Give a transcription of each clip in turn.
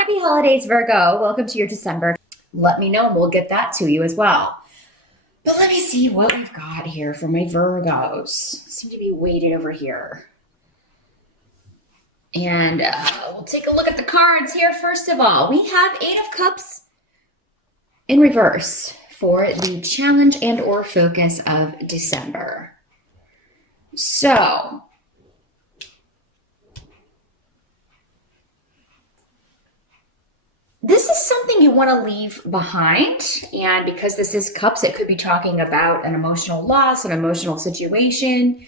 Happy holidays, Virgo. Welcome to your December. Let me know and we'll get that to you as well. But let me see what we've got here for my Virgos. Seem to be weighted over here. And we'll take a look at the cards here. First of all, we have Eight of Cups in reverse for the challenge and or focus of December. So, this is something you want to leave behind. And because this is cups, it could be talking about an emotional loss, an emotional situation,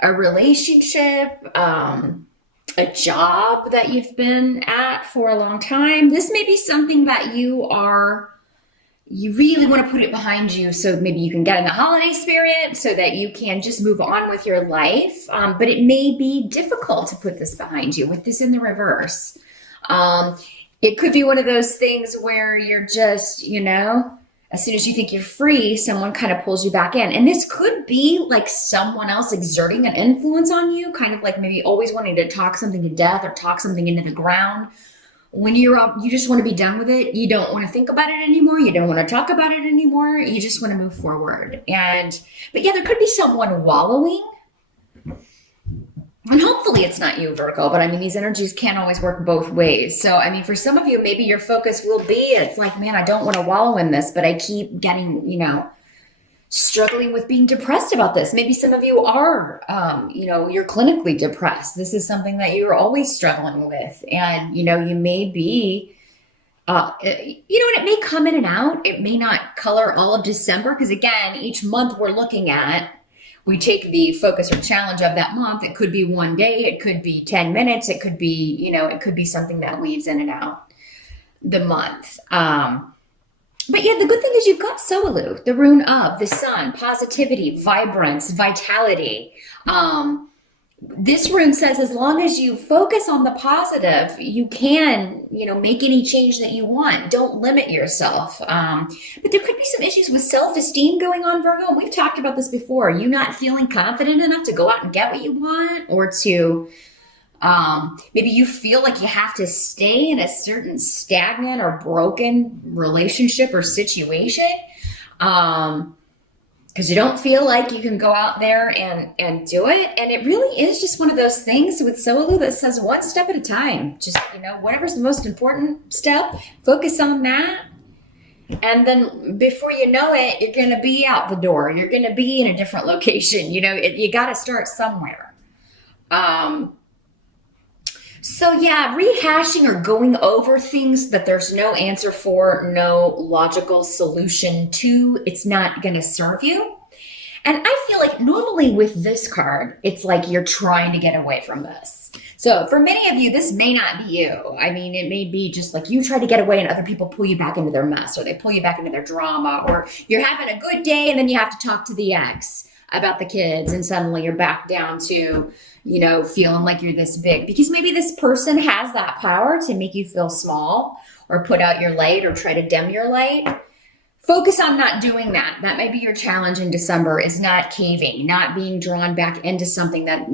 a relationship, a job that you've been at for a long time. This may be something that you really want to put it behind you so maybe you can get in the holiday spirit so that you can just move on with your life. But it may be difficult to put this behind you with this in the reverse. It could be one of those things where you're just, as soon as you think you're free, someone kind of pulls you back in. And this could be like someone else exerting an influence on you, kind of like maybe always wanting to talk something to death or talk something into the ground. When you just want to be done with it. You don't want to think about it anymore. You don't want to talk about it anymore. You just want to move forward. But yeah, there could be someone wallowing. And hopefully it's not you, Virgo, but I mean, these energies can't always work both ways. So, I mean, for some of you, maybe your focus will be, it's like, man, I don't want to wallow in this, but I keep getting, struggling with being depressed about this. Maybe some of you are, you're clinically depressed. This is something that you're always struggling with. And, you may be, and it may come in and out. It may not color all of December because, again, each month we take the focus or challenge of that month. It could be one day. It could be 10 minutes. It could be, it could be something that weaves in and out the month. But yeah, the good thing is you've got Solu, the rune of the sun, positivity, vibrance, vitality. This rune says as long as you focus on the positive, you can, make any change that you want. Don't limit yourself. But there could be some issues with self-esteem going on, Virgo. We've talked about this before. You not feeling confident enough to go out and get what you want, or to maybe you feel like you have to stay in a certain stagnant or broken relationship or situation. Because you don't feel like you can go out there and do it. And it really is just one of those things with Solu that says one step at a time. Just, whatever's the most important step, focus on that. And then before you know it, you're going to be out the door. You're going to be in a different location. You got to start somewhere. So yeah, rehashing or going over things that there's no answer for, no logical solution to, it's not going to serve you. And I feel like normally with this card, it's like you're trying to get away from this. So for many of you, this may not be you. I mean, it may be just like you try to get away and other people pull you back into their mess, or they pull you back into their drama, or you're having a good day and then you have to talk to the ex about the kids and suddenly you're back down to, feeling like you're this big, because maybe this person has that power to make you feel small or put out your light or try to dim your light. Focus on not doing that. That might be your challenge in December, is not caving, not being drawn back into something that,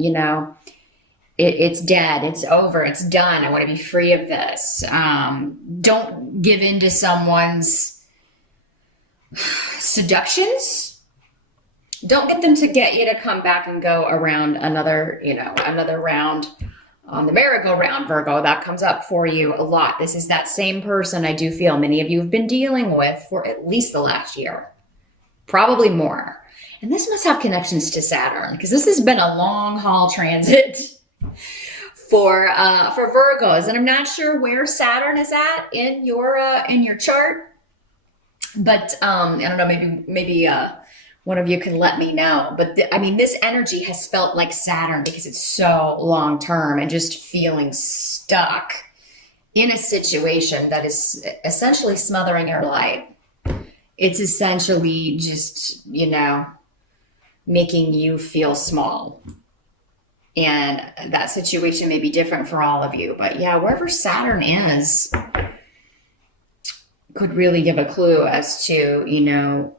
it's dead, it's over, it's done. I want to be free of this. Don't give in to someone's seductions. Don't get them to get you to come back and go around another round on the merry-go-round, Virgo. That comes up for you a lot. This is that same person I do feel many of you have been dealing with for at least the last year, probably more. And this must have connections to Saturn, because this has been a long haul transit for Virgos. And I'm not sure where Saturn is at in your chart, but I don't know, maybe one of you can let me know. But this energy has felt like Saturn because it's so long term and just feeling stuck in a situation that is essentially smothering your life. It's essentially just, making you feel small. And that situation may be different for all of you. But yeah, wherever Saturn is could really give a clue as to,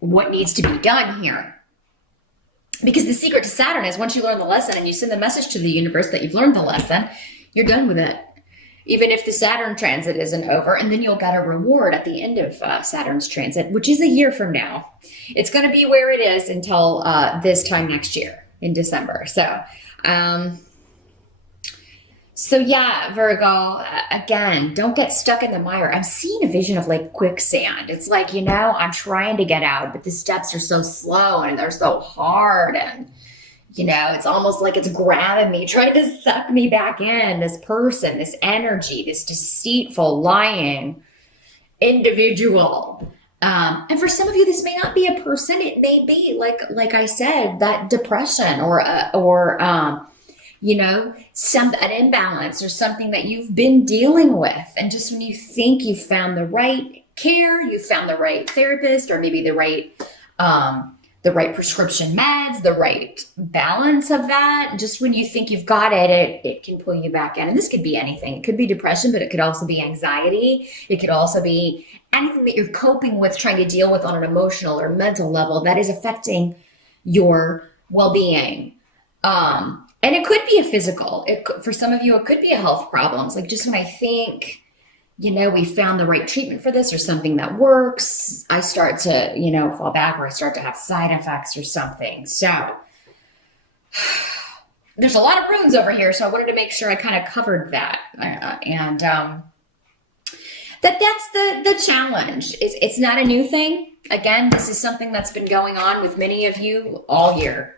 what needs to be done here. Because the secret to Saturn is once you learn the lesson and you send the message to the universe that you've learned the lesson, you're done with it. even if the Saturn transit isn't over, and then you'll get a reward at the end of Saturn's transit, which is a year from now. It's going to be where it is until this time next year in December. Um, so yeah, Virgo, again, don't get stuck in the mire. I'm seeing a vision of like quicksand. It's like, I'm trying to get out, but the steps are so slow and they're so hard, and it's almost like it's grabbing me, trying to suck me back in. This person, this energy, this deceitful, lying individual. And for some of you, this may not be a person. It may be like I said, that depression or an imbalance or something that you've been dealing with. And just when you think you've found the right care, you've found the right therapist, or maybe the right prescription meds, the right balance of that. Just when you think you've got it can pull you back in. And this could be anything. It could be depression, but it could also be anxiety. It could also be anything that you're coping with, trying to deal with on an emotional or mental level that is affecting your well-being. And it could be a physical. For some of you, it could be a health problems. Like just when I think, we found the right treatment for this or something that works, I start to, fall back, or I start to have side effects or something. So there's a lot of runes over here. So I wanted to make sure I kind of covered that. That's the challenge. It's not a new thing. Again, this is something that's been going on with many of you all year,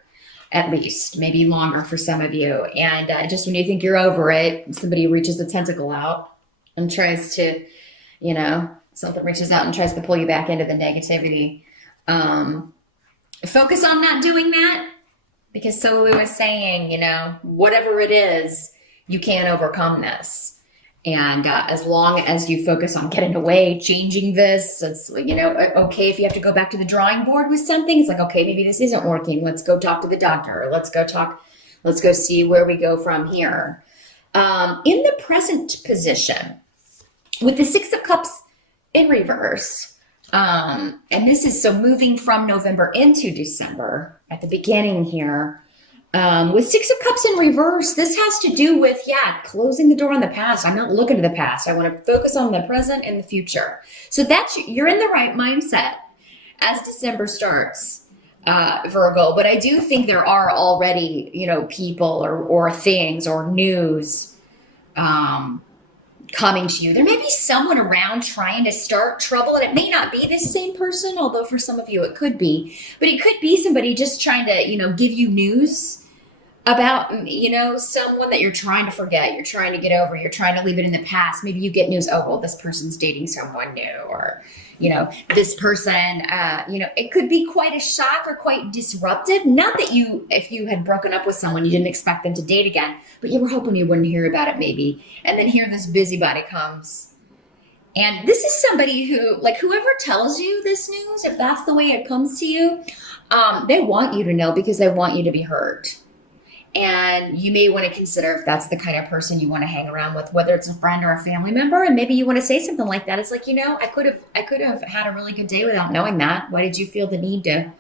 at least, maybe longer for some of you. And just when you think you're over it, somebody reaches a tentacle out and tries to, something reaches out and tries to pull you back into the negativity. Focus on not doing that, because Solu is saying, whatever it is, you can't overcome this. And as long as you focus on getting away, changing this, it's, okay, if you have to go back to the drawing board with something, it's like, okay, maybe this isn't working. Let's go talk to the doctor. Or let's go see where we go from here. In the present position, with the Six of Cups in reverse, and this is so moving from November into December at the beginning here, with Six of Cups in reverse, this has to do with, closing the door on the past. I'm not looking to the past. I want to focus on the present and the future. So you're in the right mindset as December starts, Virgo. But I do think there are already, people or things or news coming to you. There may be someone around trying to start trouble, and it may not be this same person, although for some of you it could be. But it could be somebody just trying to, give you news about, someone that you're trying to forget, you're trying to get over, you're trying to leave it in the past. Maybe you get news, this person's dating someone new, or, this person, it could be quite a shock or quite disruptive. Not that if you had broken up with someone, you didn't expect them to date again, but you were hoping you wouldn't hear about it maybe. And then here this busybody comes. And this is somebody who, whoever tells you this news, if that's the way it comes to you, they want you to know because they want you to be heard. And you may want to consider if that's the kind of person you want to hang around with, whether it's a friend or a family member. And maybe you want to say something like that. It's like, I could have had a really good day without knowing that. Why did you feel the need to,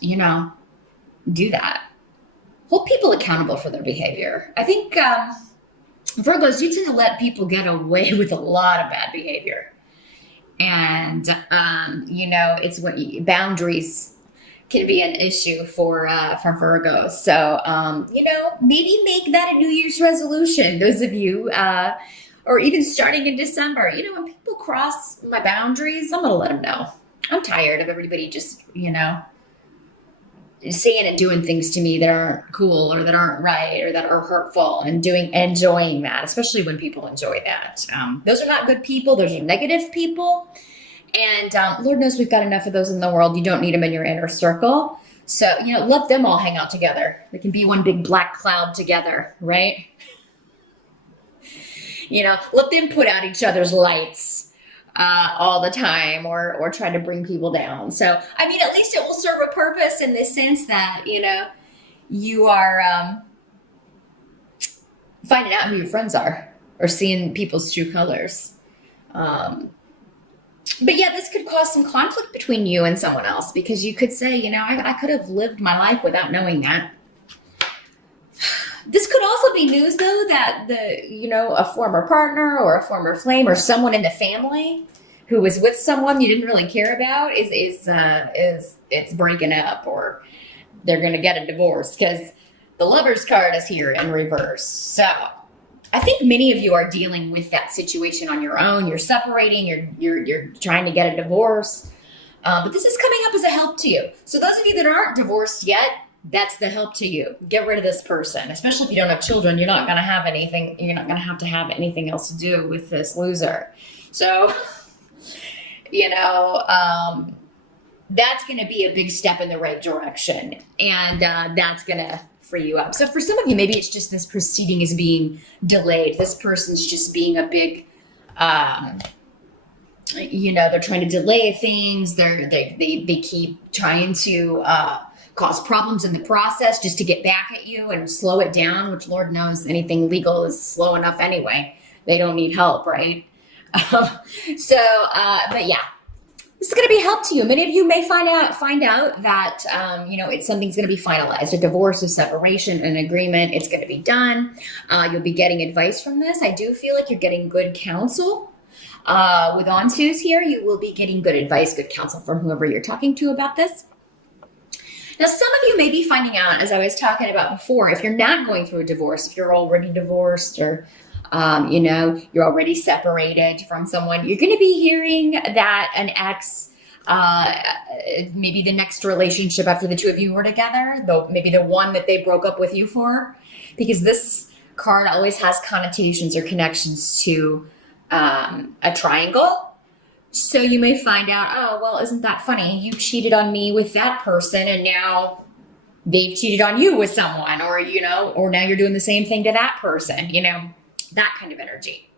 do that? Hold people accountable for their behavior. I think Virgos, you tend to let people get away with a lot of bad behavior. And, it's what boundaries can be an issue for Virgo. So, maybe make that a New Year's resolution. Those of you, or even starting in December, when people cross my boundaries, I'm going to let them know. I'm tired of everybody just, saying and doing things to me that aren't cool or that aren't right or that are hurtful, and enjoying that, especially when people enjoy that. Those are not good people. Those are negative people. And Lord knows we've got enough of those in the world. You don't need them in your inner circle. So, let them all hang out together. We can be one big black cloud together, right? Let them put out each other's lights all the time, or try to bring people down. So, at least it will serve a purpose in the sense that, you are finding out who your friends are, or seeing people's true colors. But yeah, this could cause some conflict between you and someone else, because you could say, I could have lived my life without knowing that. This could also be news, though, that a former partner or a former flame or someone in the family who was with someone you didn't really care about is it's breaking up, or they're going to get a divorce, because the Lover's card is here in reverse. So I think many of you are dealing with that situation on your own. You're separating. You're trying to get a divorce, but this is coming up as a help to you. So those of you that aren't divorced yet, that's the help to you. Get rid of this person, especially if you don't have children. You're not going to have anything. You're not going to have anything else to do with this loser. So, that's going to be a big step in the right direction, and that's going to free you up. So for some of you, maybe it's just this proceeding is being delayed. This person's just being a big, they're trying to delay things. They keep trying to cause problems in the process just to get back at you and slow it down, which Lord knows anything legal is slow enough anyway. They don't need help, right? But yeah, this is going to be help to you. Many of you may find out that, something's going to be finalized, a divorce, a separation, an agreement. It's going to be done. You'll be getting advice from this. I do feel like you're getting good counsel. With Onsus here, you will be getting good advice, good counsel from whoever you're talking to about this. Now, some of you may be finding out, as I was talking about before, if you're not going through a divorce, if you're already divorced, or you're already separated from someone, you're going to be hearing that an ex, maybe the next relationship after the two of you were together, though maybe the one that they broke up with you for, because this card always has connotations or connections to a triangle. So you may find out, oh, well, isn't that funny? You cheated on me with that person, and now they've cheated on you with someone, or now you're doing the same thing to that person, that kind of energy.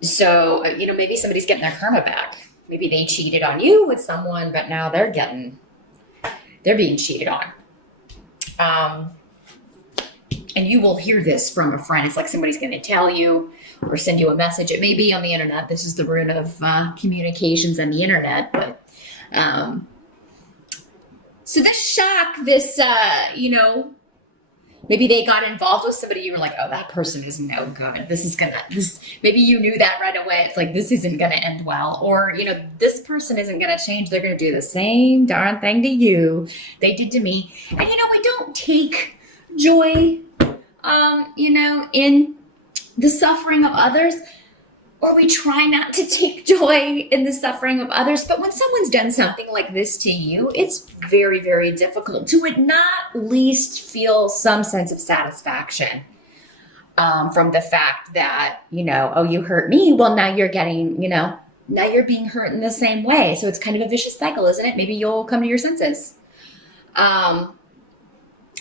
So, maybe somebody's getting their karma back. Maybe they cheated on you with someone, but now they're being cheated on. And you will hear this from a friend. It's like somebody's going to tell you or send you a message. It may be on the internet. This is the root of communications on the internet. But so this shock, this, maybe they got involved with somebody. You were like, oh, that person is no good. Maybe you knew that right away. It's like, this isn't going to end well. Or, this person isn't going to change. They're going to do the same darn thing to you they did to me. And, we don't take joy, in the suffering of others, or we try not to take joy in the suffering of others. But when someone's done something like this to you, it's very, very difficult to at not least feel some sense of satisfaction from the fact that, oh, you hurt me. Well, now you're getting, now you're being hurt in the same way. So it's kind of a vicious cycle, isn't it? Maybe you'll come to your senses.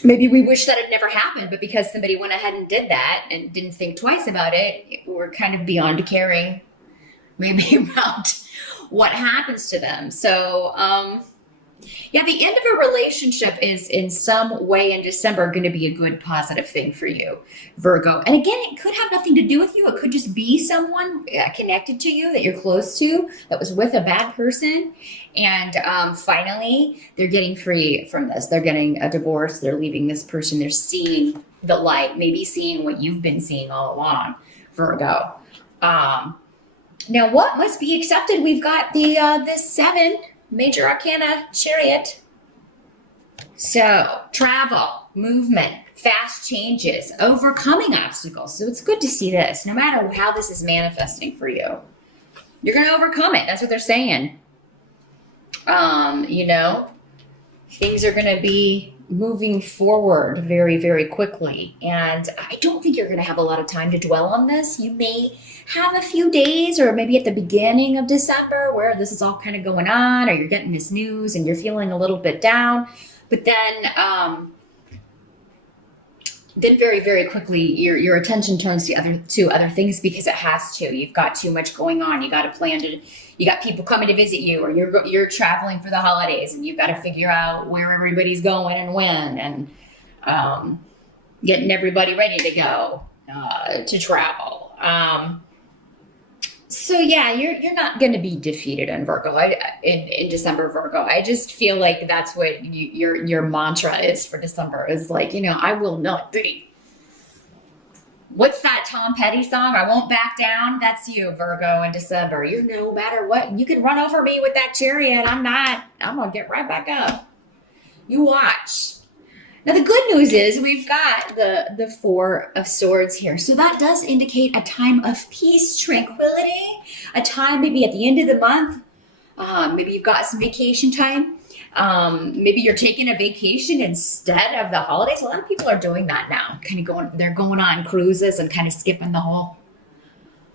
Maybe we wish that had never happened, but because somebody went ahead and did that and didn't think twice about it, we're kind of beyond caring maybe about what happens to them. So, the end of a relationship is in some way in December going to be a good positive thing for you, Virgo. And again, it could have nothing to do with you. It could just be someone connected to you that you're close to that was with a bad person. And finally, they're getting free from this. They're getting a divorce. They're leaving this person. They're seeing the light, maybe seeing what you've been seeing all along, Virgo. Now, what must be accepted? We've got this 7 major arcana chariot. So travel, movement, fast changes, overcoming obstacles. So it's good to see this. No matter how this is manifesting for you, you're going to overcome it. That's what they're saying. Things are going to be moving forward very, very quickly. And I don't think you're going to have a lot of time to dwell on this. You may have a few days, or maybe at the beginning of December, where this is all kind of going on, or you're getting this news and you're feeling a little bit down. But then very, very quickly, your attention turns to other things, because it has to. You've got too much going on. You got to plan to. You got people coming to visit you, or you're traveling for the holidays, and you've got to figure out where everybody's going and when, and getting everybody ready to go to travel. So yeah, you're not going to be defeated in Virgo. In December, Virgo. I just feel like that's what your mantra is for December is like, I will not be. What's that Tom Petty song? I won't back down. That's you, Virgo, in December. You no matter what, you can run over me with that chariot. I'm not. I'm gonna get right back up. You watch. Now the good news is we've got the Four of Swords here, so that does indicate a time of peace, tranquility, a time maybe at the end of the month. Maybe you've got some vacation time. Maybe you're taking a vacation instead of the holidays. A lot of people are doing that now. They're going on cruises and kind of skipping the whole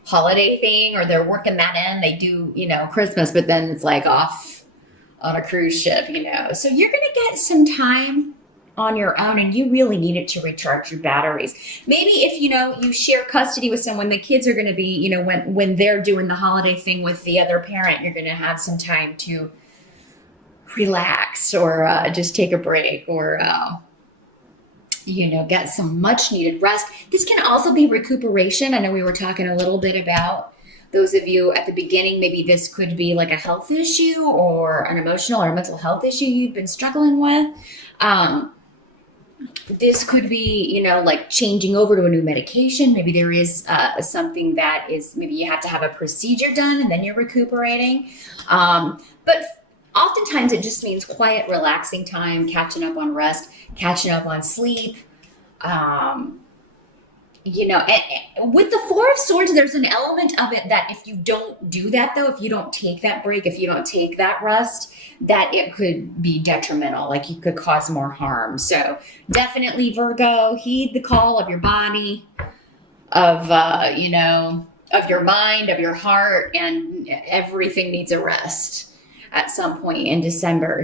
holiday thing, or they're working that in. They do, Christmas, but then it's like off on a cruise ship. So you're going to get some time on your own, and you really need it to recharge your batteries. Maybe if you share custody with someone, the kids are going to be, when they're doing the holiday thing with the other parent, you're going to have some time to relax or just take a break or get some much needed rest. This can also be recuperation. I know we were talking a little bit about those of you at the beginning, maybe this could be like a health issue or an emotional or mental health issue you've been struggling with. This could be, like changing over to a new medication. Maybe there is something that is, maybe you have to have a procedure done and then you're recuperating. But oftentimes it just means quiet, relaxing time, catching up on rest, catching up on sleep. And with the Four of Swords, there's an element of it that if you don't do that, though, if you don't take that break, if you don't take that rest, that it could be detrimental, like you could cause more harm. So definitely, Virgo, heed the call of your body, of your mind, of your heart, and everything needs a rest at some point in December.